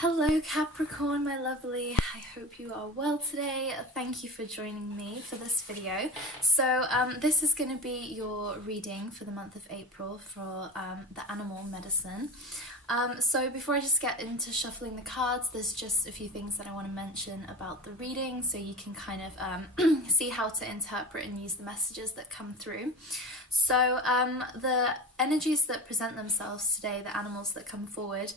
Hello Capricorn, my lovely. I hope you are well today. Thank you for joining me for this video. So this is going to be your reading for the month of April for the animal medicine. So before I just get into shuffling the cards, there's just a few things that I want to mention about the reading so you can kind of see how to interpret and use the messages that come through. So the energies that present themselves today, the animals that come forward,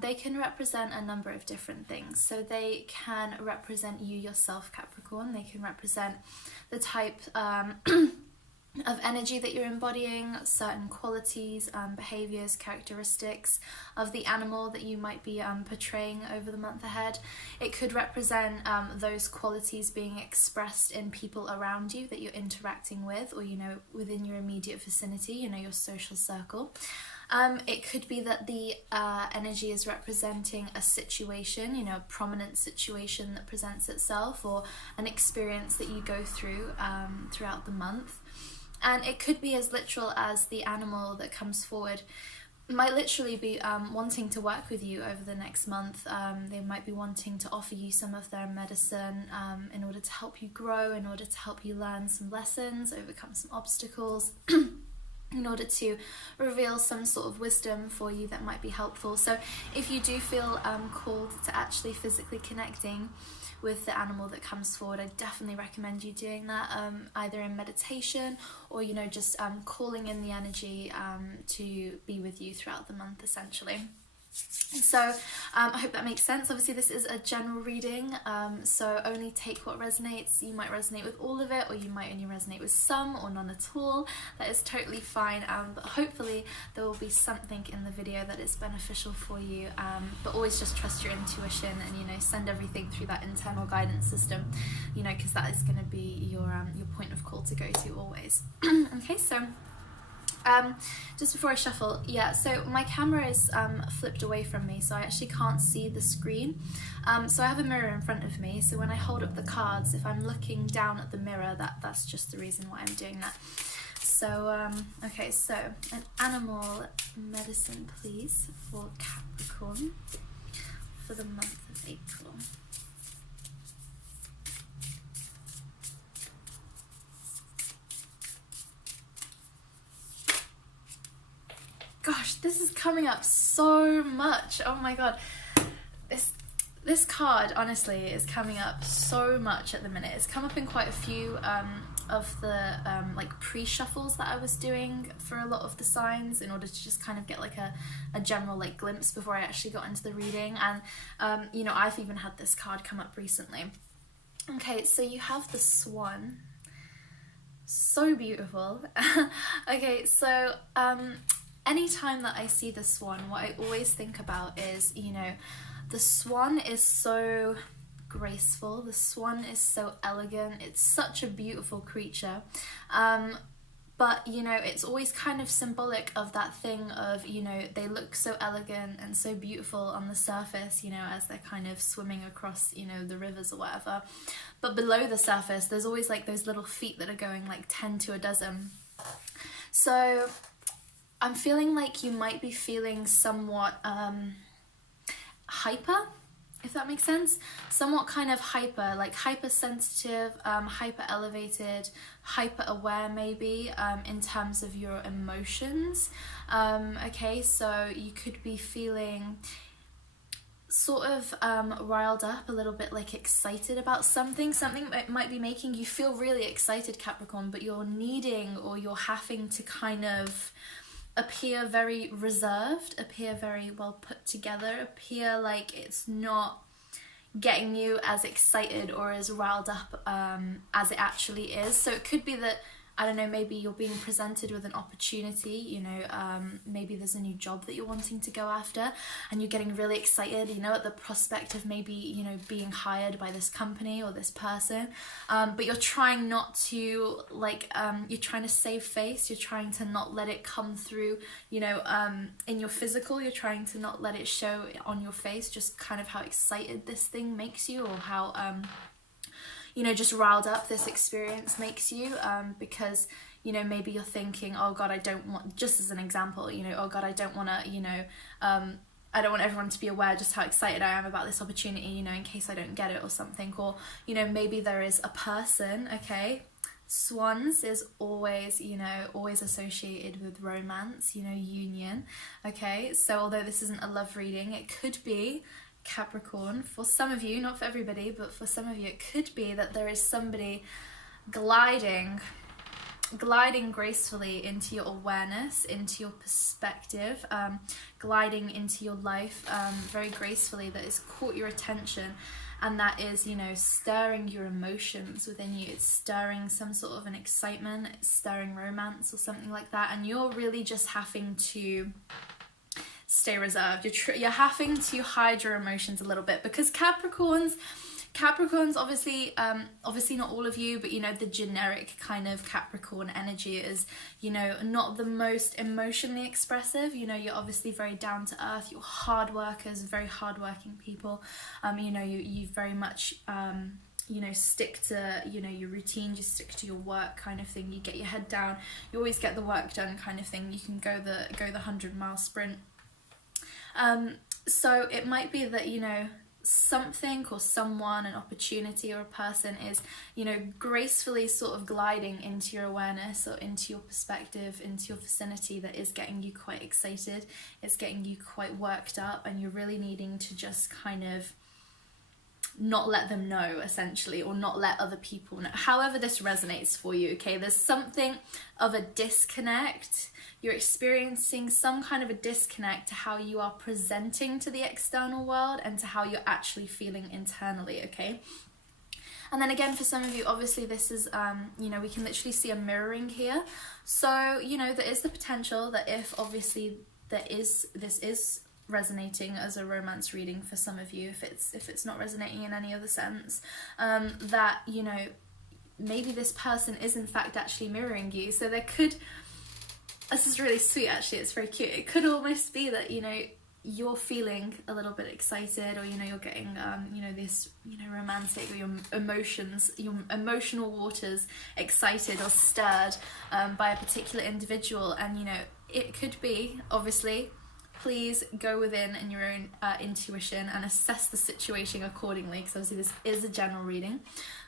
they can represent a number of different things. So they can represent you yourself, Capricorn. They can represent the type of energy that you're embodying, certain qualities, behaviors, characteristics of the animal that you might be portraying over the month ahead. It could represent those qualities being expressed in people around you that you're interacting with, or within your immediate vicinity, your social circle. It could be that the energy is representing a situation, a prominent situation that presents itself, or an experience that you go through throughout the month. And it could be as literal as the animal that comes forward might literally be wanting to work with you over the next month. They might be wanting to offer you some of their medicine in order to help you grow, in order to help you learn some lessons, overcome some obstacles. In order to reveal some sort of wisdom for you that might be helpful. So if you do feel called to actually physically connecting with the animal that comes forward, I definitely recommend you doing that, either in meditation or just calling in the energy to be with you throughout the month, essentially. So I hope that makes sense. Obviously this is a general reading, so only take what resonates. You might resonate with all of it, or you might only resonate with some or none at all. That is totally fine, but hopefully there will be something in the video that is beneficial for you, but always just trust your intuition and send everything through that internal guidance system, because that is going to be your point of call to go to always. Okay, so just before I shuffle, so my camera is flipped away from me, so I actually can't see the screen. So I have a mirror in front of me, so when I hold up the cards, if I'm looking down at the mirror, that's just the reason why I'm doing that. So, okay, so an animal medicine, please, for Capricorn for the month of April. Gosh, this is coming up so much. Oh my god. This card, honestly, is coming up so much at the minute. It's come up in quite a few of the pre-shuffles that I was doing for a lot of the signs, in order to just kind of get a general glimpse before I actually got into the reading. And I've even had this card come up recently. Okay, so you have the Swan. So beautiful. Okay, so anytime that I see the swan, what I always think about is, the swan is so graceful, the swan is so elegant, it's such a beautiful creature, but it's always kind of symbolic of that thing of, they look so elegant and so beautiful on the surface, as they're kind of swimming across, the rivers or whatever, but below the surface there's always those little feet that are going 10 to a dozen. So I'm feeling like you might be feeling somewhat hyper, if that makes sense. Somewhat kind of hyper, hypersensitive, hyper elevated, hyper aware maybe, in terms of your emotions. Okay, so you could be feeling sort of riled up, a little bit excited about something that might be making you feel really excited, Capricorn, but you're needing, or you're having to kind of appear very reserved, appear very well put together, appear like it's not getting you as excited or as riled up as it actually is. So it could be that, I don't know, maybe you're being presented with an opportunity, maybe there's a new job that you're wanting to go after, and you're getting really excited, at the prospect of maybe, being hired by this company or this person, but you're trying not to, you're trying to save face, you're trying to not let it come through, in your physical, you're trying to not let it show on your face, just kind of how excited this thing makes you, or how just riled up this experience makes you, because maybe you're thinking, oh god, I don't want, just as an example, oh god, I don't want to I don't want everyone to be aware just how excited I am about this opportunity, you know, in case I don't get it or something. Or, you know, maybe there is a person, okay? Swans is always, you know, always associated with romance, you know, union, okay? So although this isn't a love reading, it could be Capricorn. For some of you, not for everybody, but for some of you, it could be that there is somebody gliding gracefully into your awareness, into your perspective, gliding into your life very gracefully, that has caught your attention, and that is, you know, stirring your emotions within you. It's stirring some sort of an excitement, it's stirring romance or something like that, and you're really just having to stay reserved. You're having to hide your emotions a little bit, because Capricorns, obviously not all of you, but you know, the generic kind of Capricorn energy is, you know, not the most emotionally expressive. You know, you're obviously very down to earth, you're hard workers, very hardworking people. You know, you very much you know, stick to, you know, your routine, you stick to your work kind of thing, you get your head down, you always get the work done kind of thing. You can go the 100-mile sprint. So it might be that, you know, something or someone, an opportunity or a person is, you know, gracefully sort of gliding into your awareness or into your perspective, into your vicinity, that is getting you quite excited, it's getting you quite worked up, and you're really needing to just kind of not let them know, essentially, or not let other people know. However this resonates for you, okay? There's something of a disconnect. You're experiencing some kind of a disconnect to how you are presenting to the external world and to how you're actually feeling internally, okay? And then again, for some of you, obviously this is, you know, we can literally see a mirroring here. So, you know, there is the potential that if obviously this is resonating as a romance reading for some of you, if it's not resonating in any other sense, that, you know, maybe this person is in fact actually mirroring you. So there could, this is really sweet actually, it's very cute, it could almost be that, you know, you're feeling a little bit excited, or, you know, you're getting you know, this, you know, romantic, or your emotional waters excited or stirred by a particular individual. And, you know, it could be, obviously, please go within in your own intuition and assess the situation accordingly, because obviously this is a general reading.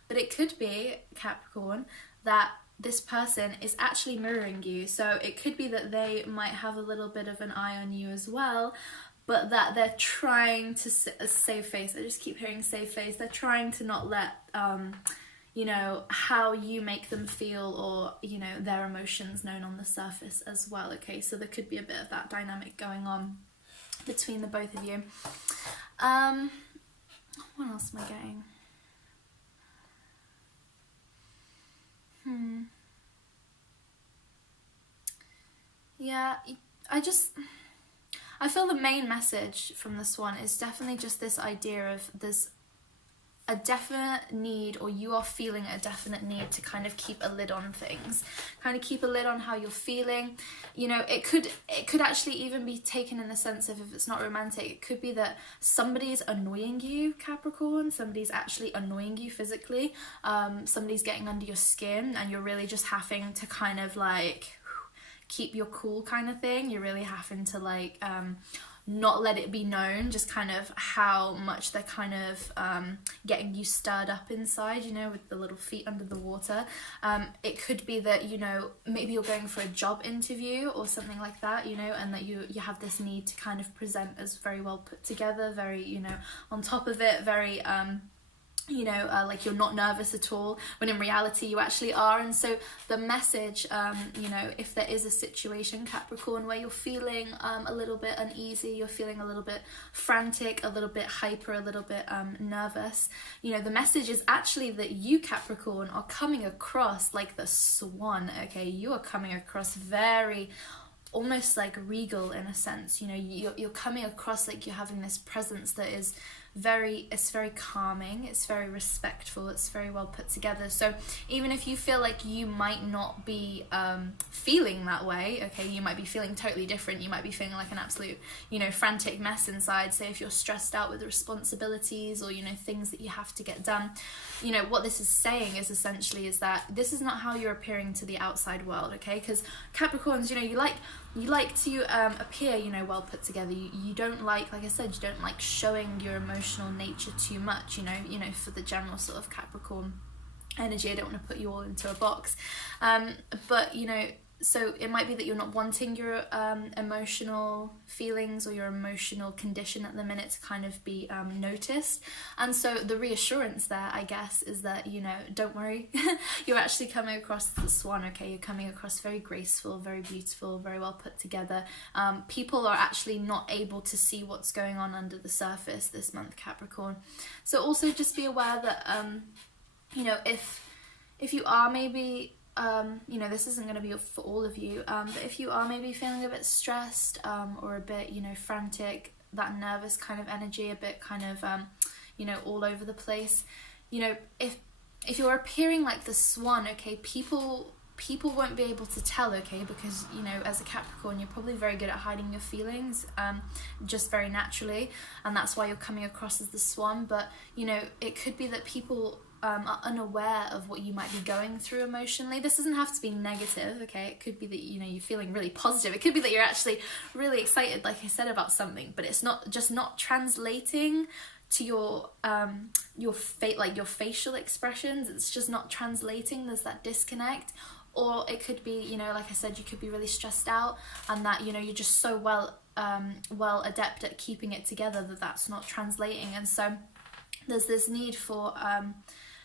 But it could be, Capricorn, that this person is actually mirroring you. So it could be that they might have a little bit of an eye on you as well, but that they're trying to save face. I just keep hearing save face. They're trying to not let you know, how you make them feel, or, you know, their emotions known on the surface as well, okay? So there could be a bit of that dynamic going on between the both of you. What else am I getting? Yeah, I feel the main message from this one is definitely just this idea of there's a definite need, or you are feeling a definite need to kind of keep a lid on things, kind of keep a lid on how you're feeling. You know, it could actually even be taken in the sense of, if it's not romantic, it could be that somebody's annoying you, Capricorn, somebody's actually annoying you physically, somebody's getting under your skin, and you're really just having to kind of like keep your cool kind of thing. You're really having to like not let it be known just kind of how much they're kind of getting you stirred up inside, you know, with the little feet under the water. It could be that, you know, maybe you're going for a job interview or something like that, you know, and that you have this need to kind of present as very well put together, very, you know, on top of it, very you know, like you're not nervous at all, when in reality you actually are. And so the message, you know, if there is a situation, Capricorn, where you're feeling a little bit uneasy, you're feeling a little bit frantic, a little bit hyper, a little bit nervous, you know, the message is actually that you, Capricorn, are coming across like the swan, okay? You are coming across very almost like regal in a sense, you know, you're coming across like you're having this presence that is it's very calming, it's very respectful, it's very well put together. So even if you feel like you might not be feeling that way, okay, you might be feeling totally different, you might be feeling like an absolute, you know, frantic mess inside. Say if you're stressed out with responsibilities, or, you know, things that you have to get done, you know, what this is saying is essentially is that this is not how you're appearing to the outside world, okay? Because Capricorns, you know, you like you like to appear, you know, well put together. You don't like I said, you don't like showing your emotional nature too much, you know, for the general sort of Capricorn energy. I don't want to put you all into a box, but you know, so it might be that you're not wanting your emotional feelings or your emotional condition at the minute to kind of be noticed. And so the reassurance there, I guess, is that, you know, don't worry, you're actually coming across as the swan, okay? You're coming across very graceful, very beautiful, very well put together. People are actually not able to see what's going on under the surface this month, Capricorn. So also just be aware that, you know, if you are maybe... you know, this isn't going to be for all of you, but if you are maybe feeling a bit stressed or a bit, you know, frantic, that nervous kind of energy, a bit kind of, you know, all over the place, you know, if you're appearing like the swan, okay, people won't be able to tell, okay, because, you know, as a Capricorn, you're probably very good at hiding your feelings, just very naturally, and that's why you're coming across as the swan. But, you know, it could be that people are unaware of what you might be going through emotionally. This doesn't have to be negative, okay? It could be that, you know, you're feeling really positive. It could be that you're actually really excited, like I said, about something, but it's not translating to your facial expressions. It's just not translating. There's that disconnect. Or it could be, you know, like I said, you could be really stressed out, and that, you know, you're just so well adept at keeping it together that that's not translating. And so there's this need for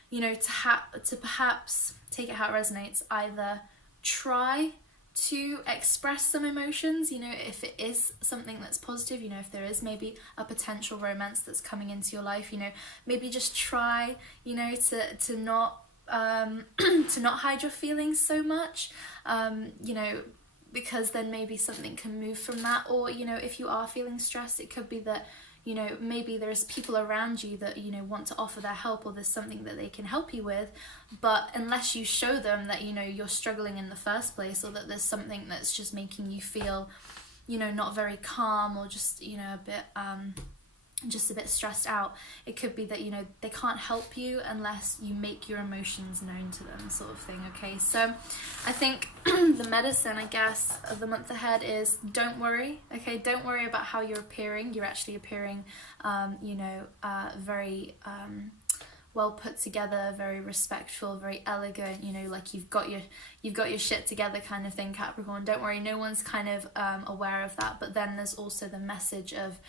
you know, to perhaps take it how it resonates, either try to express some emotions, you know, if it is something that's positive, you know, if there is maybe a potential romance that's coming into your life, you know, maybe just try, you know, to not to not hide your feelings so much, you know, because then maybe something can move from that. Or, you know, if you are feeling stressed, it could be that, you know, maybe there's people around you that, you know, want to offer their help, or there's something that they can help you with, but unless you show them that, you know, you're struggling in the first place, or that there's something that's just making you feel, you know, not very calm, or just, you know, a bit just a bit stressed out, it could be that, you know, they can't help you unless you make your emotions known to them, sort of thing, okay? So I think the medicine, I guess, of the month ahead is don't worry, okay? Don't worry about how you're appearing. You're actually appearing, you know, very well put together, very respectful, very elegant, you know, like you've got your shit together kind of thing, Capricorn. Don't worry, no one's kind of aware of that. But then there's also the message of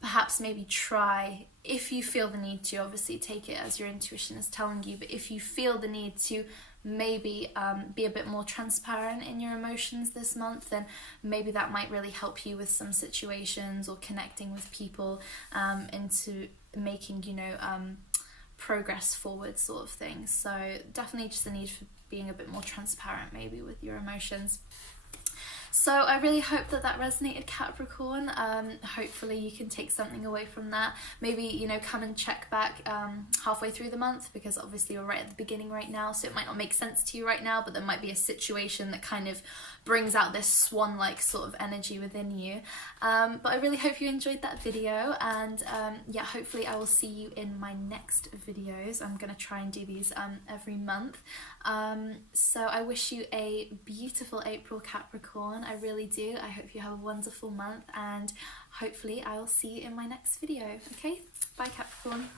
perhaps maybe try, if you feel the need to, obviously take it as your intuition is telling you, but if you feel the need to maybe be a bit more transparent in your emotions this month, then maybe that might really help you with some situations, or connecting with people into making, you know, progress forward, sort of thing. So definitely just a need for being a bit more transparent maybe with your emotions. So I really hope that that resonated, Capricorn. Hopefully you can take something away from that. Maybe, you know, come and check back halfway through the month, because obviously you're right at the beginning right now, so it might not make sense to you right now, but there might be a situation that kind of brings out this swan-like sort of energy within you. But I really hope you enjoyed that video, and yeah, hopefully I will see you in my next videos. I'm going to try and do these every month. So I wish you a beautiful April, Capricorn. I really do. I hope you have a wonderful month, and hopefully I will see you in my next video. Okay, bye, Capricorn.